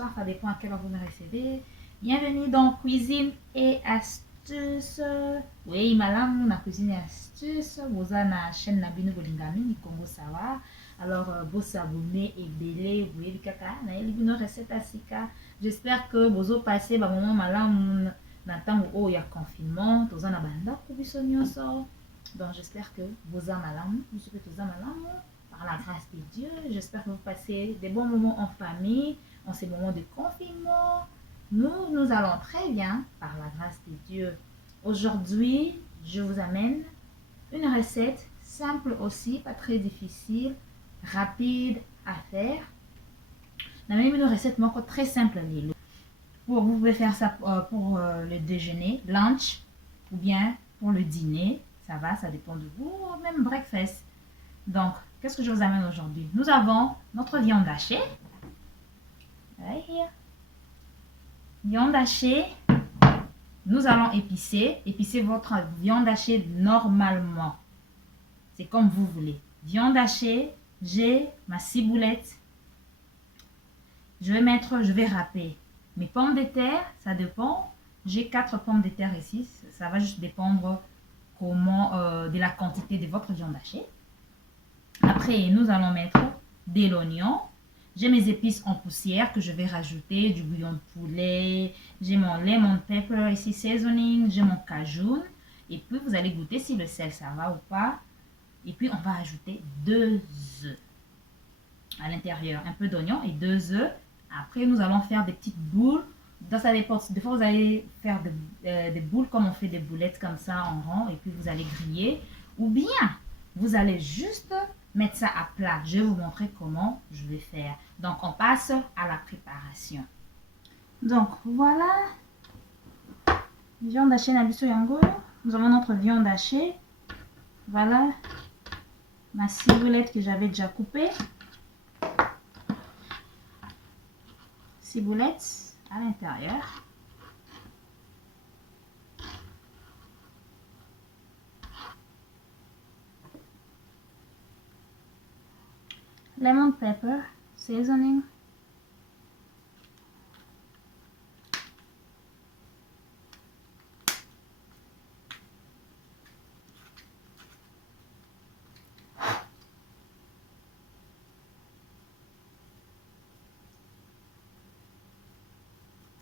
bonsoir, ça dépend à quelle heure vous me recevez. Bienvenue dans Cuisine et Astuces. Oui, madame, na Cuisine et Astuces. Vous avez la chaîne Nabino Bolingami, ni Congo Sawa. Alors, vous s'abonnez et belé, vous voyez le caca. Na une recette à sika. J'espère que vous avez passé, bah, moment madame, n'attend où il y a confinement. Tous en abanda, kubisonyoso. Donc, j'espère que vous avez madame, vous savez tous en madame. Par la grâce de Dieu, j'espère que vous passez des bons moments en famille, en ces moments de confinement. Nous allons très bien, par la grâce de Dieu. Aujourd'hui, je vous amène une recette simple aussi, pas très difficile, rapide à faire. Même une recette très simple. Vous pouvez faire ça pour le déjeuner, lunch, ou bien pour le dîner. Ça va, ça dépend de vous, ou même breakfast. Donc, qu'est-ce que je vous amène aujourd'hui? Nous avons notre viande hachée. Right here. Viande hachée. Nous allons épicer. Épicer votre viande hachée normalement. C'est comme vous voulez. Viande hachée. J'ai ma ciboulette. Je vais râper mes pommes de terre. Ça dépend. J'ai 4 pommes de terre ici. Ça va juste dépendre de la quantité de votre viande hachée. Après, nous allons mettre de l'oignon. J'ai mes épices en poussière que je vais rajouter, du bouillon de poulet. J'ai mon lemon pepper ici, seasoning. J'ai mon cajun. Et puis, vous allez goûter si le sel, ça va ou pas. Et puis, on va ajouter 2 œufs à l'intérieur. Un peu d'oignon et 2 œufs. Après, nous allons faire des petites boules. Dans ça dépend. Des fois, vous allez faire des boules comme on fait des boulettes comme ça en rond. Et puis, vous allez griller. Ou bien, vous allez juste mettre ça à plat. Je vais vous montrer comment je vais faire. Donc, on passe à la préparation. Donc, voilà. Viande hachée nabiso yango. Nous avons notre viande hachée. Voilà. Ma ciboulette que j'avais déjà coupée. Ciboulette à l'intérieur. Lemon pepper, seasoning.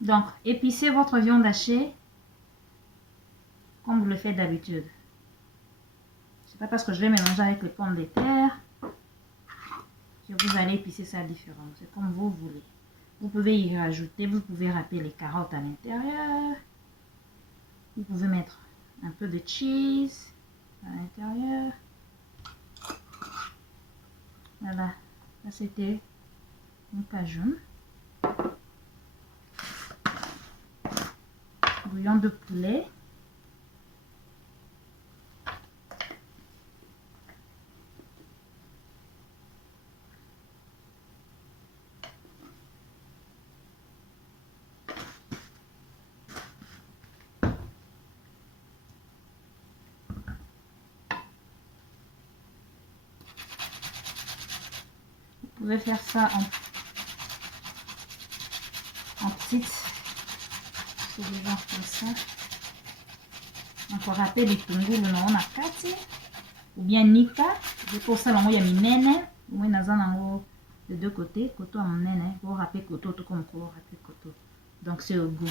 Donc, épicez votre viande hachée comme vous le faites d'habitude. C'est pas parce que je vais mélanger avec les pommes de terre que vous allez épicer ça différemment. C'est comme vous voulez. Vous pouvez y rajouter, vous pouvez râper les carottes à l'intérieur. Vous pouvez mettre un peu de cheese à l'intérieur. Voilà, ça c'était mon cajun. Bouillon de poulet. Vous pouvez faire ça en petites. C'est des genres comme ça. Encore râper les tungulu on a 4 ou bien nika. Je pour ça il y a mis nene. Moi nazan de 2 côtés, koto à mon nene. Pour râper koto tout comme pour râper koto. Donc c'est au goût.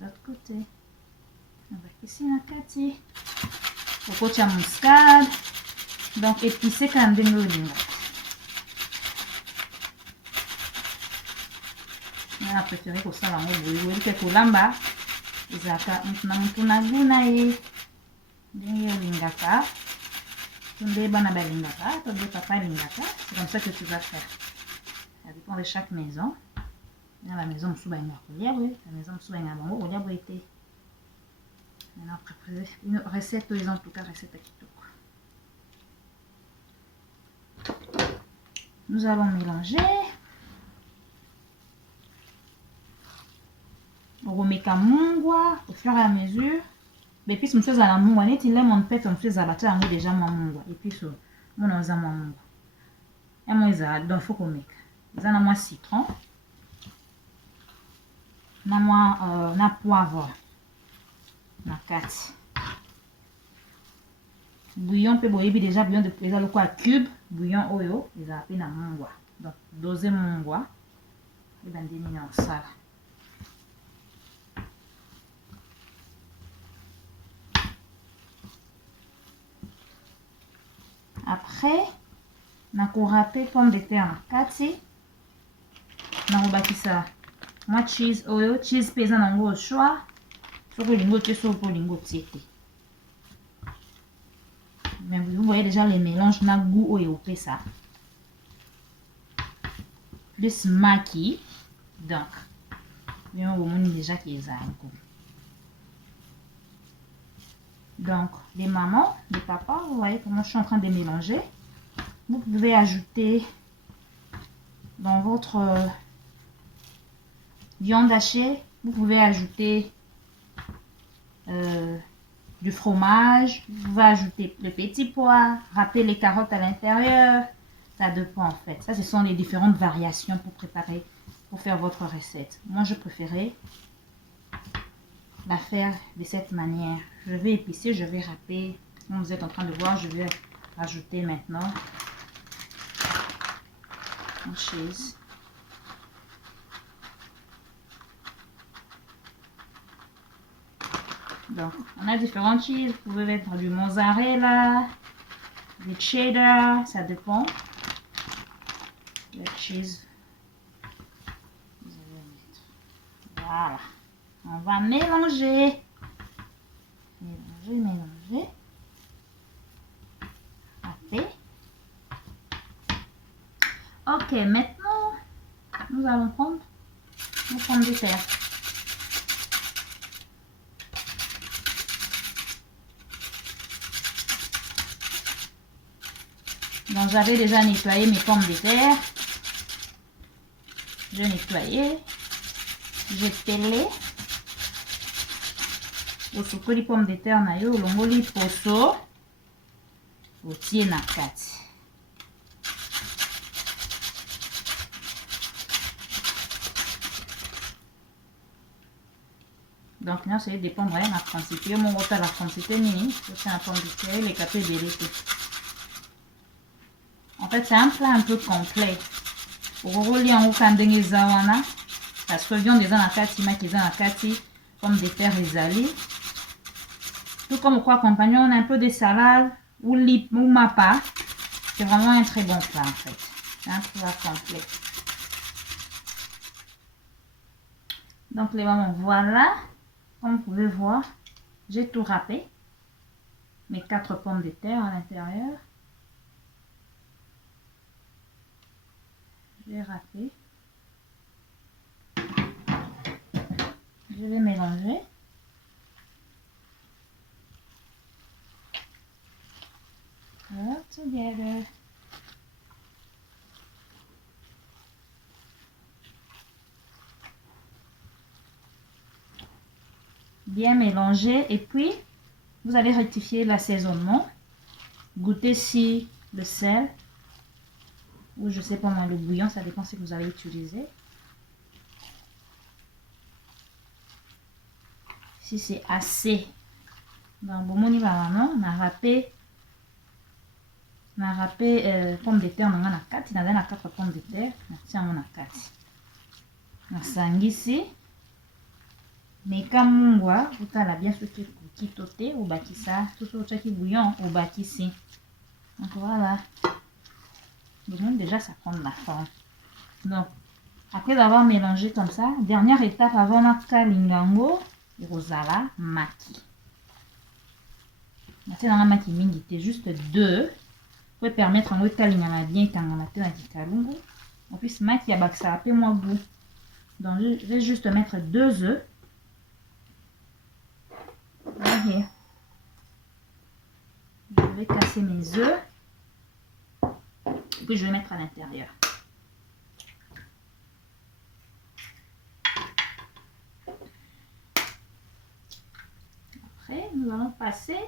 L'autre côté. Avec ici un kati. Coco de muscade. Donc épicé quand même l'oignon. On a préféré que ça l'envoie bouillir quelques lamba. Izaka mtunaguna e. Dengue lingaka. Tunde bana balingaka. Tunde papa lingaka. C'est comme ça que tu vas faire. Ça dépend de chaque maison. Dans la maison, la maison, une recette, en tout cas, recette à kitoko. Nous allons mélanger. On remet à mungwa au fur et à mesure. Mais puis, je fais à la mungwa. Net il est mon pet, on fait à la table déjà mon mungwa. Et puis, mon oza mon mungwa. Et moi, donc, il faut qu'on mette. Ils ont moins citron. Na poivre. Na kati. Bouillon peut boire déjà bouillon de plaisir le quoi cube bouillon oyo ils ont appelé na mungwa donc doser mungwa et ben diminuer ça. Après na ko râper pomme de terre na kati na obakisa moi cheese oyo cheese pesa nango au choix soko lingo te soko lingo tiete. Mais vous voyez déjà les mélanges na goût oyo pe ça. Plus maki donc bien vous montrez déjà qu'ils ont un goût. Donc les mamans, les papas, vous voyez comment je suis en train de mélanger. Vous pouvez ajouter dans votre viande hachée, vous pouvez ajouter du fromage, vous pouvez ajouter le petit pois, râper les carottes à l'intérieur, ça dépend en fait. Ça, ce sont les différentes variations pour préparer, pour faire votre recette. Moi, je préférais la faire de cette manière. Je vais épicer, je vais râper. Comme vous êtes en train de voir, je vais rajouter maintenant une cheese. Donc, on a différentes cheese. Vous pouvez mettre du mozzarella, du cheddar, ça dépend. Le cheese. Voilà. On va mélanger. Mélanger. Râper. Ok, maintenant, nous allons prendre nos pommes de terre. Donc j'avais déjà nettoyé mes pommes de terre. J'ai nettoyé. J'ai pelé. Osoko les pommes de terre na yo longoli poso. Otie na kati. Donc là, ça dépend de la quantité. Mon repas la quantité mini. C'est un pomme de terre, les capés de l'été. En fait, c'est un plat un peu complet. Pour relier en haut quand zawana, parce que viande des anakati, ma qui anakati, pommes de terre risali. Tout comme quoi accompagner, on a un peu de salade ou lip ou mapa. C'est vraiment un très bon plat en fait. C'est un plat complet. Donc les mamans, voilà. Comme vous pouvez voir, j'ai tout râpé. Mes 4 pommes de terre à l'intérieur. Je vais râper. Je vais mélanger. All together. Bien mélanger et puis vous allez rectifier l'assaisonnement. Goûter si le sel ou je sais pas moi le bouillon, ça dépend ce que vous allez utiliser. Si c'est assez. Donc bon on y va maintenant, on a râpé pommes de terre na 4, na 4 pommes de terre, na tiens on a 4. Na sangisi. Mais comme mungwa, vous avez bien ce qui toté au bakisa, tout ce qui bouillon au bakisi. Donc voilà. Donc déjà ça prend de la forme. Donc après avoir mélangé comme ça, dernière étape avant notre lingango, rosala maki. Maintenant dans la maki mingi, c'était juste 2. Vous pouvez permettre en haut de bien quand on a fait un kikalungu. En plus maki a baksa peu moins goût. Donc je vais juste mettre 2 œufs. voyez. Je vais casser mes œufs. Et puis je vais mettre à l'intérieur. Après, nous allons passer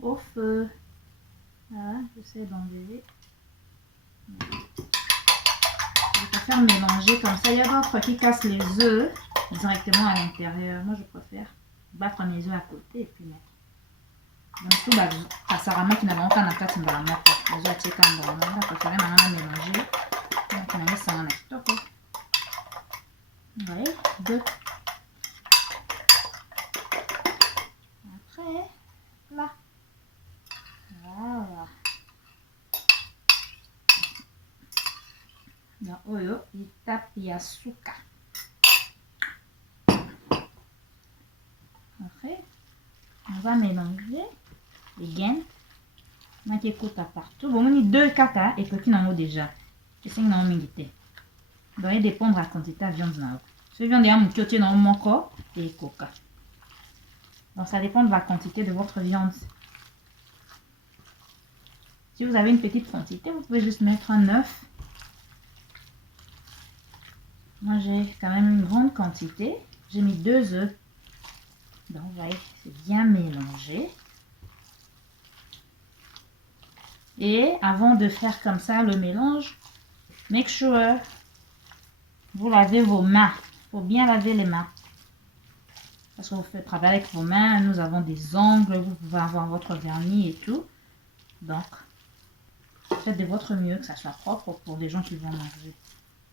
au feu. Voilà, j'essaie d'enlever. Je préfère mélanger comme ça. Il y a d'autres qui cassent les œufs directement à l'intérieur. Moi, je préfère battre mes œufs à côté et puis mettre. Donc, tout va passer à qui n'a pas encore la de la mort. Je vais checker en bas. Je préfère maintenant mélanger. Donc, on va ça en TikTok. Vous voyez, deux. Après, là. Voilà. Donc, oyo, il tape yasuka. Après, on va mélanger les gaines. On va écouter partout. Bon, on a deux caca et petit nango déjà. Et c'est un milité. Donc, il dépend de la quantité de viande. Ce viande est un petit dans mon corps et coca. Donc, ça dépend de la quantité de votre viande. Si vous avez une petite quantité, vous pouvez juste mettre un œuf. Moi, j'ai quand même une grande quantité. J'ai mis 2 œufs. Donc, vous voyez, c'est bien mélangé. Et avant de faire comme ça le mélange, make sure vous lavez vos mains. Il faut bien laver les mains. Parce que vous faites travailler avec vos mains. Nous avons des ongles. Vous pouvez avoir votre vernis et tout. Donc, faites de votre mieux que ça soit propre pour les gens qui vont manger.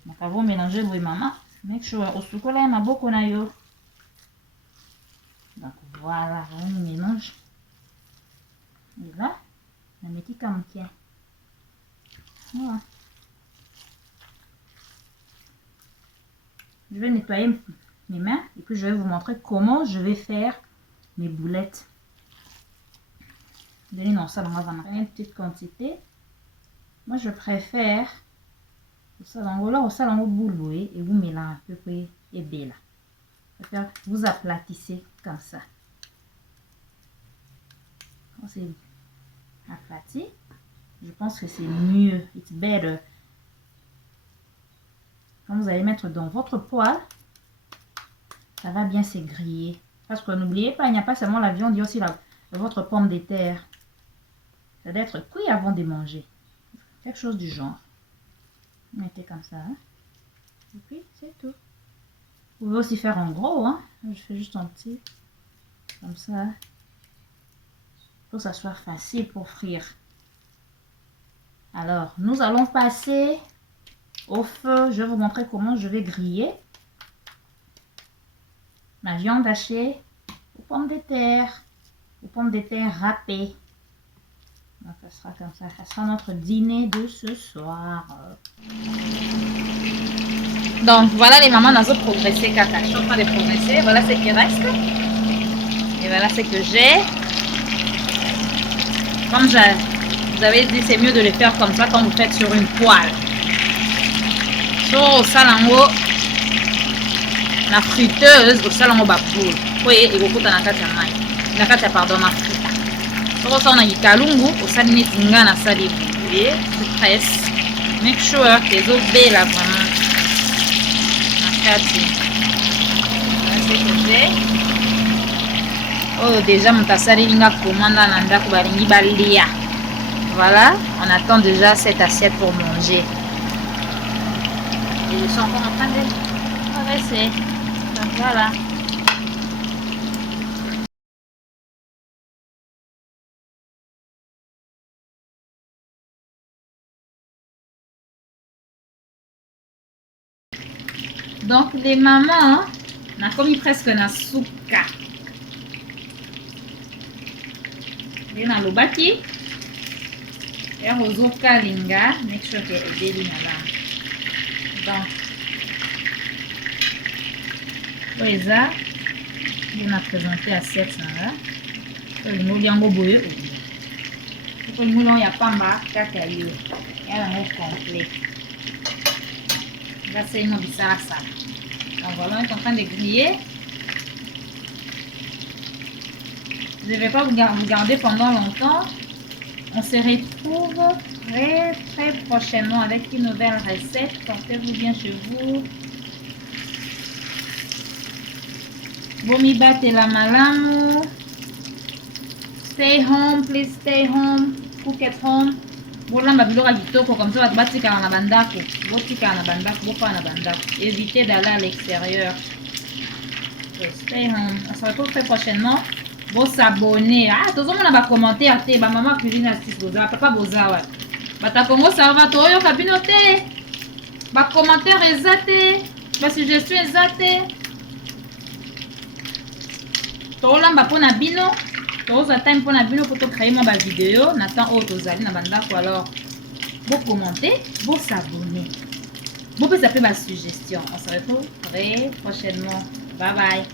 Donc, avant de mélanger vos mains, make sure au sukola ma boko na yo. Donc, voilà, on mélange. Et là, on met comme ça. Voilà. Je vais nettoyer mes mains et puis je vais vous montrer comment je vais faire mes boulettes. Donnez non ça, on va en une petite quantité. Moi, je préfère au salon au boulot et vous mélangez un peu près et belle. Vous aplatissez comme ça. Quand c'est aplati, je pense que c'est mieux. It's better. Quand vous allez mettre dans votre poêle, ça va bien se griller. Parce que n'oubliez pas, il n'y a pas seulement la viande, il y a aussi votre pomme de terre. Ça doit être cuit avant de manger. Quelque chose du genre. Mettez comme ça. Hein? Et puis, c'est tout. Vous pouvez aussi faire en gros. Hein? Je fais juste en petit. Comme ça. Pour que ça soit facile pour frire. Alors, nous allons passer au feu. Je vais vous montrer comment je vais griller ma viande hachée aux pommes de terre. Aux pommes de terre râpées. Donc, ça sera comme ça. Ça sera notre dîner de ce soir. Donc, voilà les mamans, nous avons progressé. Caca. Je suis en train de progresser. Voilà ce qui reste. Et voilà ce que j'ai. Comme vous avez dit, c'est mieux de le faire comme ça quand vous faites sur une poêle. Sur au salango, la friteuse, au salango bapoule. Oui, et beaucoup dans la carte à maille. La carte, pardon, ma frite. Sur ça, on a eu kalungu, au saline tinga, na sali bouillé, tout presse. Make sure que les eaux belles là vraiment. La carte. Voilà ce que j'ai. Oh, déjà, mon tassari linga commande na ndako balingi balia. Voilà, on attend déjà cette assiette pour manger. Et je suis encore en train de progresser. Donc voilà. Donc les mamans, on a commis presque na souka. Et on a le bâti. Et on a le linga. Make sure que c'est bien là. Donc, oui, ça, on a présenté à 7 là. Le mot bien boye. Le mot il y a pas mal cacaillou. Il y a un mot complet. Là, c'est une ça. Donc voilà, on est en train de griller. Je ne vais pas vous garder pendant longtemps. On se retrouve très très prochainement avec une nouvelle recette. Portez-vous bien chez vous. Bomibatela malamu. Stay home, please stay home. Cook at home. Bolamba biloko kitoko comme ça batikala na bandako. Botikala na bandako, bofa na bandako. Évitez d'aller à l'extérieur. Stay home. On se retrouve très prochainement. Vous s'abonner. Ah, tout le monde a commenté à te. Maman cuisine astuce boza. Papa boza ouais. Bata Congo ça va toi yo kabinote. Ba commentaire ezate. Ba suggestion ezate. Tolamba pona bino. Toza time pona bino pour to créer ma vidéo. Nathan o tozali na bandako alors. Vous commentez, vous s'abonner. Vous pouvez appeler ma suggestion. On se retrouve très prochainement. Bye bye.